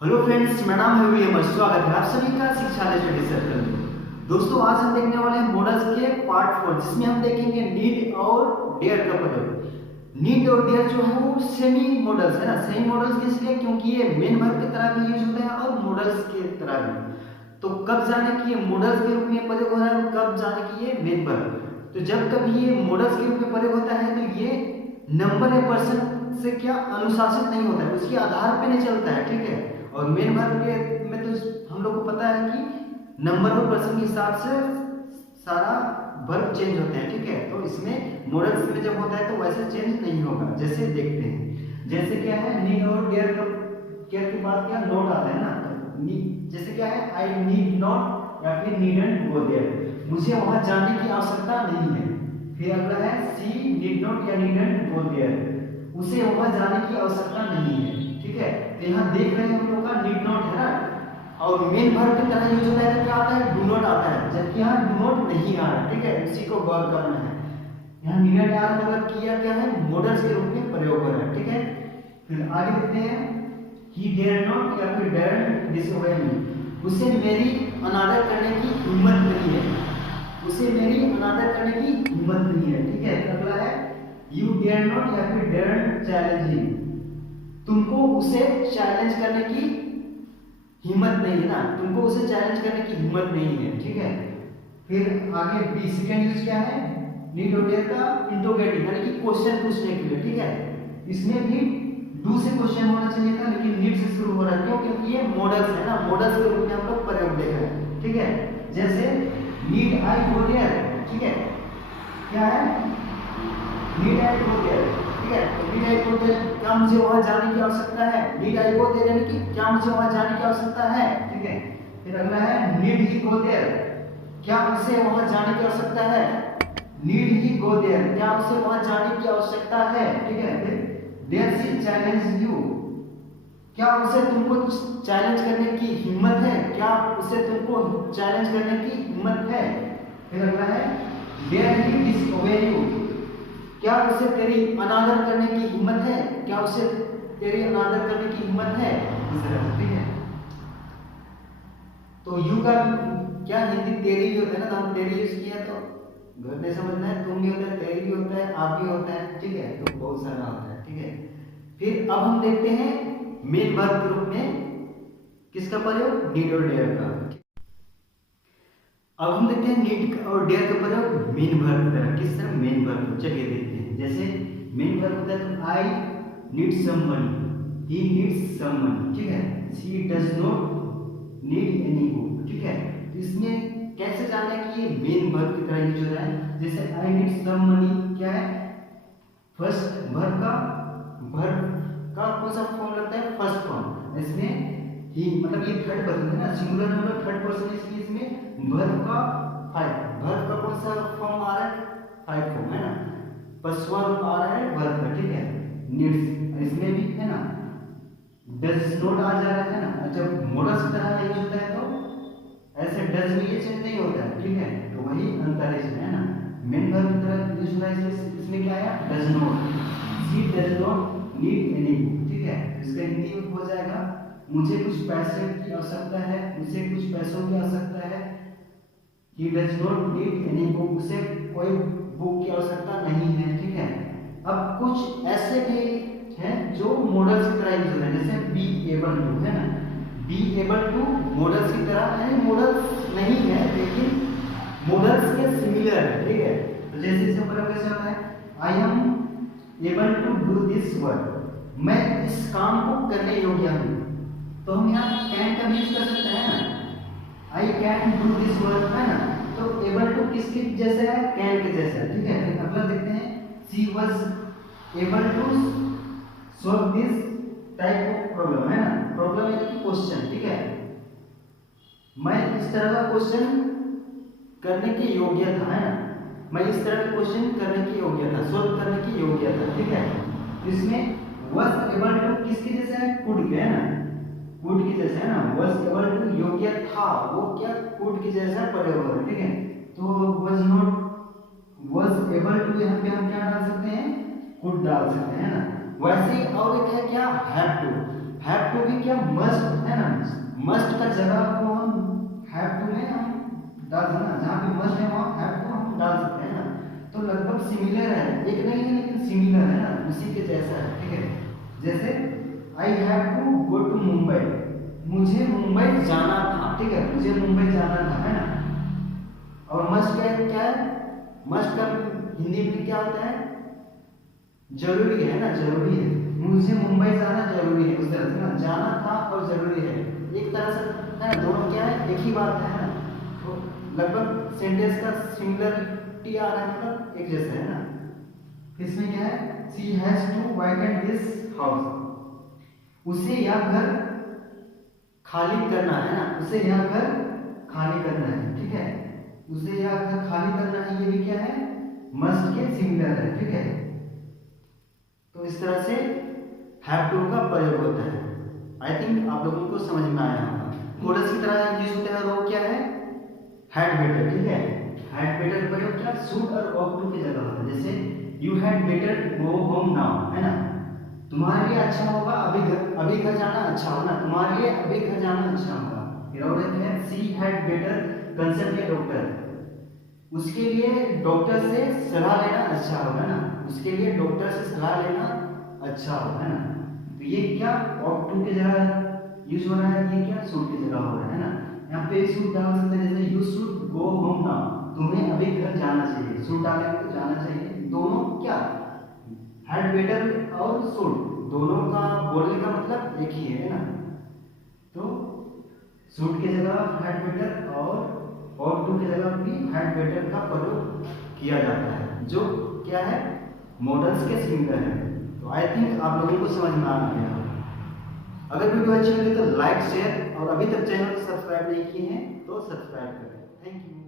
Hello friends, मेरा नाम है विलियम। स्वागत है आप सभी का शिक्षालय स्टडी सर्कल में। दोस्तों, आज हम देखने वाले हैं मॉडल्स के पार्ट 4, जिसमें हम देखेंगे नीड और डेयर का प्रयोग। नीड और डेयर जो है वो सेमी मॉडल्स है ना। सेमी मॉडल्स इसलिए क्योंकि ये मेन वर्ब की तरह भी यूज होता है और मॉडल्स की तरह भी। तो कब जाने कि ये मॉडल्स के रूप में प्रयोग हो रहा है और कब जाने कि ये मेन वर्ब। तो जब कभी ये मॉडल्स के रूप में प्रयोग होता है तो ये नंबर या पर्सन से क्या अनुशासित नहीं होता है, उसके आधार पे नहीं चलता है, ठीक है। और मेन वर्ब के में तो हम लोग को पता है कि नंबर और पर्सन के हिसाब से सारा वर्ब चेंज होते हैं, ठीक है। तो इसमें मॉडल्स में जब होता है तो वैसे चेंज नहीं होगा। जैसे देखते हैं, जैसे क्या है नीड और डेयर का केयर के बाद क्या नॉट आता है ना। तो जैसे क्या है आई नीड नॉट या फिर नीडंट गो देयर, मुझे वहां जाने की आवश्यकता नहीं है। फिर अगला है सी नीड नॉट या नीडंट गो देयर, उसे वहां जाने की आवश्यकता नहीं है, ठीक है। तो यहाँ देख रहे हैं हम लोग का नीड नॉट है ना, और मेन वर्ब की तरह यूज होता है तो क्या आता है डू नॉट आता है, जबकि यहाँ डू नॉट नहीं आ रहा है, ठीक है। इसी को गौर करना है। यहाँ नीडेड आ रहा है मतलब किया क्या है मॉडल्स के रूप में प्रयोग हो रहा है, ठीक है। फिर आगे देखते हैं ही डेयर नॉट या फिर डेयर डिसओबे मी, उसे मेरी अनादर करने की हिम्मत नहीं है, उसे मेरी अनादर करने की हिम्मत नहीं है, ठीक है। अगला है यू डेयर नॉट या फिर डेयर चैलेंज हिम, तुमको उसे चैलेंज करने की हिम्मत नहीं है ना, तुमको उसे चैलेंज करने की हिम्मत नहीं है, ठीक है। फिर आगे बी सेकंड यूज क्या है नीड और डेयर का इंटरोगेटिव यानी कि क्वेश्चन पूछने के लिए, ठीक है। इसमें भी डू से क्वेश्चन होना चाहिए था लेकिन नीड से शुरू हो रहा है, क्यों? क्योंकि ये मॉडल्स है ना, मॉडल्स के रूप में हम लोग प्रयोग देख रहे हैं, ठीक है। जैसे नीड आई गो देयर, ठीक है, क्या है नीड आई गो देयर, ठीक है। नीड आई गो देयर, क्या मुझे वहां जाने की आवश्यकता है। नीड आई गो देयर यानी कि क्या मुझे वहां जाने की आवश्यकता है, ठीक है। फिर अगला है नीड ही गो देयर, क्या उसे वहां जाने की आवश्यकता है। नीड ही गो देयर, क्या उसे वहां जाने की आवश्यकता है, ठीक है। फिर देयर शी चैलेंज यू, क्या उसे तुमको चैलेंज करने की हिम्मत है, क्या उसे तुमको चैलेंज करने की हिम्मत है। फिर अगला है डेयर ही डिसओबे यू, क्या उसे तेरी अनादर करने की हिम्मत है, क्या उसे तेरी अनादर करने की हिम्मत है, इस तरह, ठीक है। तो यू का क्या हिंदी तेरी भी होता है ना, तो हम तेरी यूज किया तो घर में समझना है, तुम भी होता है, तेरी भी होता है, आप भी होता है, ठीक है। तो बहुत सारा होता है, ठीक है। फिर अब हम देखते हैं मेन वर्ब के रूप में किसका प्रयोग नीड और डेयर का। अब हम देखते हैं नीड और डेयर का प्रयोग मेन वर्ब की तरह, किस तरह मेन वर्ब। चलिए देखते हैं। जैसे मेन वर्ब होता है तो I need some money, he needs some money, ठीक है। She does not need any book, ठीक है। तो इसमें कैसे जाना है कि ये मेन वर्ब की तरह यूज हो रहा है। जैसे आई नीड सम मनी क्या है फर्स्ट वर्ब का कौन सा फॉर्म लगता है फर्स्ट फॉर्म। इसमें ही मतलब ये थर्ड पर्सन है ना, सिंगुलर नंबर थर्ड पर्सन, इसलिए इसमें वर्ब का वर्ब का कौन सा फॉर्म आ रहा है फाइव फॉर्म है ना, फर्स्ट वर्ब आ रहा है वर्ब का, ठीक है। नीड्स इसमें भी है ना, डज नॉट आ जा रहा है ना। जब मॉडल्स की तरह यूज होता है तो ऐसे डज में ये चेंज नहीं होता है, ठीक है। तो वही अंतर है इसमें, है ना। मेन वर्ब की तरह यूज होता है, इसमें क्या आया does not, she does not need any book, ठीक है। इसका हिंदी में हो जाएगा मुझे कुछ पैसे की आवश्यकता है, मुझे कुछ पैसों की आवश्यकता है। He does not need any book, उसे कोई बुक की आवश्यकता नहीं है, ठीक है। अब कुछ ऐसे भी हैं जो मॉडल्स की तरह यूज होते हैं, जैसे बी एबल टू है ना, बी एबल टू मॉडल्स की तरह यानी मॉडल्स नहीं है लेकिन मॉडल्स के सिमिलर है, ठीक है। तो जैसे इसका मतलब कैसे होता है I am able to do this work, मैं इस काम को करने योग्य हूँ। तो हम यहाँ कैन का यूज कर सकते हैं ना, I can do this work है ना। तो एबल टू किसके जैसे है कैन के जैसा है, ठीक है। फिर अगला देखते हैं she was able to solve this type of problem है ना, प्रॉब्लम यानी कि क्वेश्चन, ठीक है। मैं इस तरह का क्वेश्चन करने के योग्य था, है ना, मैं इस तरह का क्वेश्चन करने की योग्य था, सॉल्व करने की योग्य था, ठीक है। तो इसमें वाज एबल टू किसके जैसा है कुड के, है ना, कुड की जैसा है ना। वाज एबल टू योग्य था, वो क्या कुड की जैसा प्रयोग हो रहा है, ठीक है। तो was not was able to यहाँ पे हम क्या डाल सकते हैं कुड डाल सकते हैं ना। वैसे ही और एक है क्या हैव टू, हैव टू भी क्या मस्ट है ना, मस्ट का जगह को हम हैव टू में हम डाल सकते हैं, जहाँ पे मस्ट है वहाँ हैव टू हम डाल सकते हैं ना। तो लगभग सिमिलर है, एक नहीं है लेकिन सिमिलर है ना, उसी के जैसा है, ठीक है। जैसे I have to go to Mumbai, मुझे मुंबई जाना था, ठीक है, मुझे मुंबई जाना था, है ना। और मस्ट का क्या है, मस्ट का हिंदी में क्या होता है, जरूरी है ना, जरूरी है, मुझे मुंबई जाना जरूरी है, उस तरह से ना, जाना था और जरूरी है एक तरह से है ना, दोनों क्या है, एक ही बात है ना। तो लगभग सेंटेंस का सिमिलरिटी आ रहा है, मतलब एक जैसा है ना। इसमें क्या है, she has to vacate this house, उसे यह घर खाली करना है ना, उसे यह घर खाली करना है, ठीक है, उसे यह घर खाली करना है, ये भी क्या है, मस्ट के सिमिलर है, ठीक है। तो इस तरह से हैव टू का प्रयोग होता है। आई थिंक आप लोगों को समझ में आया होगा। मोडल्स की तरह यूज होता है, वो क्या है, हैड बेटर, ठीक है। हैड बेटर का प्रयोग क्या, शुड और ought to की जगह होता है। जैसे you had better go home now, है ना, तुम्हारे लिए अच्छा होगा अभी घर जाना अच्छा होगा ना, तुम्हारे लिए अभी घर जाना अच्छा होगा। फिर और एक है she had better consult A doctor, उसके लिए डॉक्टर से सलाह लेना अच्छा होगा ना, उसके लिए डॉक्टर से सलाह लेना अच्छा होगा, है ना। तो ये क्या ought to की जगह यूज हो रहा है, ये क्या should की जगह हो रहा है ना। यहाँ पे should डाल सकते हैं, जैसे you should go home now, तुम्हें अभी घर जाना चाहिए, should डालेंगे तो जाना चाहिए, दोनों क्या had better और should दोनों का बोलने का मतलब एक ही है ना। तो should की जगह had better और ought to की जगह भी had better का प्रयोग किया जाता है, जो क्या है, मॉडल्स के सिमिलर है। तो आई थिंक आप लोगों को समझ में आ गया। अगर वीडियो अच्छी लगी तो लाइक शेयर, और अभी तक चैनल को सब्सक्राइब नहीं किए हैं तो सब्सक्राइब करें। Thank you.